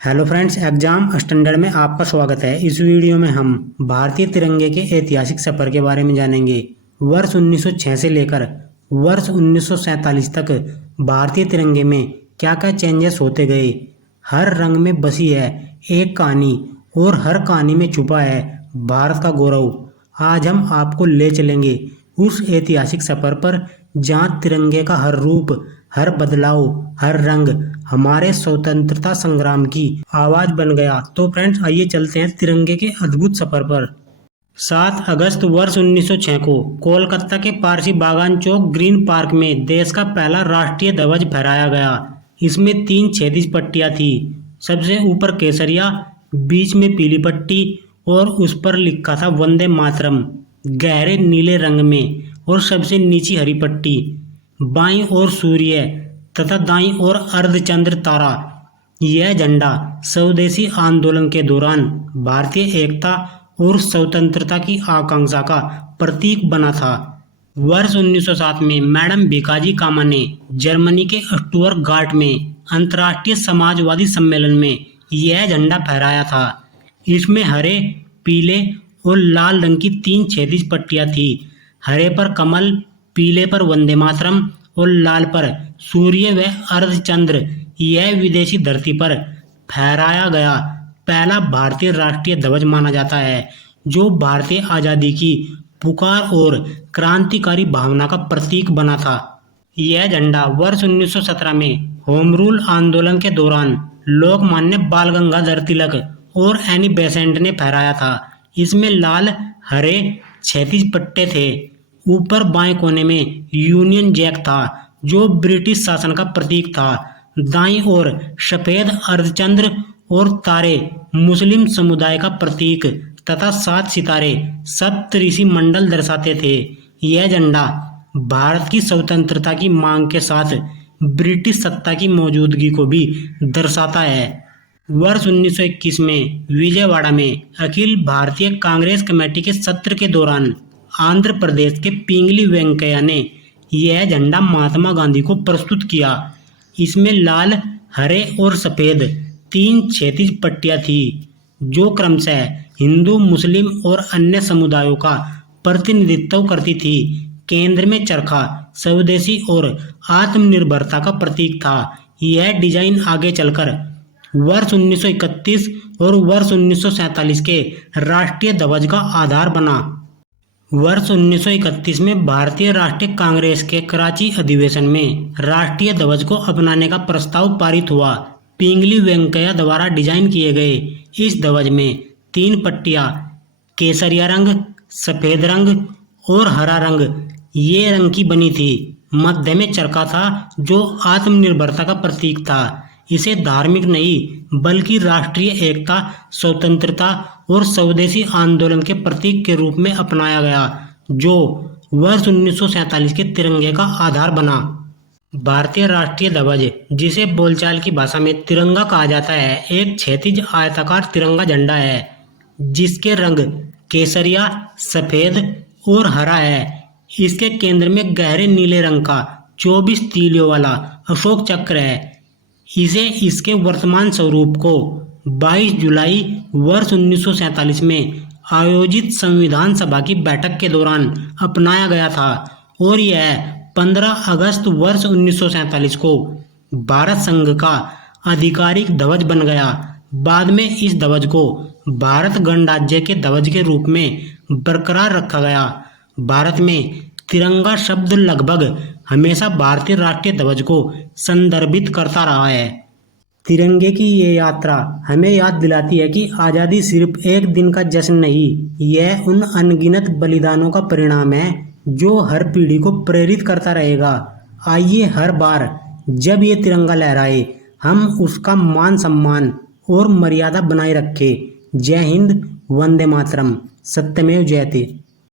Hello friends, exam standard में आपका स्वागत है। इस वीडियो में हम भारतीय तिरंगे के ऐतिहासिक सफर के बारे में जानेंगे। वर्ष 1906 से लेकर वर्ष 1947 तक भारतीय तिरंगे में क्या क्या चेंजेस होते गए। हर रंग में बसी है एक कहानी और हर कहानी में छुपा है भारत का गौरव। आज हम आपको ले चलेंगे उस ऐतिहासिक सफर पर जहाँ तिरंगे का हर रूप, हर बदलाव, हर रंग हमारे स्वतंत्रता संग्राम की आवाज बन गया। तो फ्रेंड्स, आइए चलते हैं तिरंगे के अद्भुत सफर पर। 7 अगस्त वर्ष 1906 को कोलकाता के पारसी बागान चौक ग्रीन पार्क में देश का पहला राष्ट्रीय ध्वज फहराया गया। इसमें 3 क्षैतिज पट्टियां थी। सबसे ऊपर केसरिया, बीच में पीली पट्टी और उस पर लिखा था वंदे मातरम गहरे नीले रंग में, और सबसे नीचे हरी पट्टी। बाईं ओर सूर्य तथा दाईं ओर अर्धचंद्र तारा। यह झंडा स्वदेशी आंदोलन के दौरान भारतीय एकता और स्वतंत्रता की आकांक्षा का प्रतीक बना था। वर्ष 1907 में मैडम भिकाजी कामा ने जर्मनी के स्टुटगार्ट में अंतर्राष्ट्रीय समाजवादी सम्मेलन में यह झंडा फहराया था। इसमें हरे, पीले और लाल रंग की 3 क्षैतिज पट्टियां थी। हरे पर कमल, पीले पर वंदे मातरम और लाल पर सूर्य व अर्धचंद्र। यह विदेशी धरती पर फहराया गया पहला भारतीय राष्ट्रीय ध्वज माना जाता है, जो भारतीय आजादी की पुकार और क्रांतिकारी भावना का प्रतीक बना था। यह झंडा वर्ष 1917 में होम रूल आंदोलन के दौरान लोकमान्य बाल गंगाधर तिलक और एनी बेसेंट ने फहराया था। इसमें लाल, हरे क्षैतिज पट्टे थे। ऊपर बाएं कोने में यूनियन जैक था, जो ब्रिटिश शासन का प्रतीक था। दाईं ओर सफेद अर्धचंद्र और तारे मुस्लिम समुदाय का प्रतीक तथा 7 सितारे सप्तऋषि मंडल दर्शाते थे। यह झंडा भारत की स्वतंत्रता की मांग के साथ ब्रिटिश सत्ता की मौजूदगी को भी दर्शाता है। वर्ष 1921 में विजयवाड़ा में अखिल भारतीय कांग्रेस कमेटी के सत्र के दौरान आंध्र प्रदेश के पिंगली वेंकैया ने यह झंडा महात्मा गांधी को प्रस्तुत किया। इसमें लाल, हरे और सफेद 3 क्षैतिज पट्टियां थी, जो क्रमशः हिंदू, मुस्लिम और अन्य समुदायों का प्रतिनिधित्व करती थी। केंद्र में चरखा स्वदेशी और आत्मनिर्भरता का प्रतीक था। यह डिजाइन आगे चलकर वर्ष 1931 और वर्ष 1947 के राष्ट्रीय ध्वज का आधार बना। वर्ष 1931 में भारतीय राष्ट्रीय कांग्रेस के कराची अधिवेशन में राष्ट्रीय ध्वज को अपनाने का प्रस्ताव पारित हुआ। पिंगली वेंकैया द्वारा डिजाइन किए गए इस ध्वज में 3 पट्टियां, केसरिया रंग, सफेद रंग और हरा रंग, ये रंग की बनी थी। मध्य में चरखा था, जो आत्मनिर्भरता का प्रतीक था। इसे धार्मिक नहीं बल्कि राष्ट्रीय एकता, स्वतंत्रता और स्वदेशी आंदोलन के प्रतीक के रूप में अपनाया गया, जो वर्ष 1947 के तिरंगे का आधार बना। भारतीय राष्ट्रीय ध्वज, जिसे बोलचाल की भाषा में तिरंगा कहा जाता है, एक क्षैतिज आयताकार तिरंगा झंडा है, जिसके रंग केसरिया, सफेद और हरा है। इसके केंद्र में गहरे नीले रंग का 24 तीलियों वाला अशोक चक्र है। इसे इसके वर्तमान स्वरूप को 22 जुलाई वर्ष 1947 में आयोजित संविधान सभा की बैठक के दौरान अपनाया गया था, और यह 15 अगस्त वर्ष 1947 को भारत संघ का आधिकारिक ध्वज बन गया। बाद में इस ध्वज को भारत गणराज्य के ध्वज के रूप में बरकरार रखा गया। भारत में तिरंगा शब्द लगभग हमेशा भारतीय राष्ट्रीय ध्वज को संदर्भित करता रहा है। तिरंगे की ये यात्रा हमें याद दिलाती है कि आज़ादी सिर्फ एक दिन का जश्न नहीं, यह उन अनगिनत बलिदानों का परिणाम है जो हर पीढ़ी को प्रेरित करता रहेगा। आइए हर बार जब ये तिरंगा लहराए, हम उसका मान सम्मान और मर्यादा बनाए रखें। जय हिंद, वंदे मातरम, सत्यमेव जयते।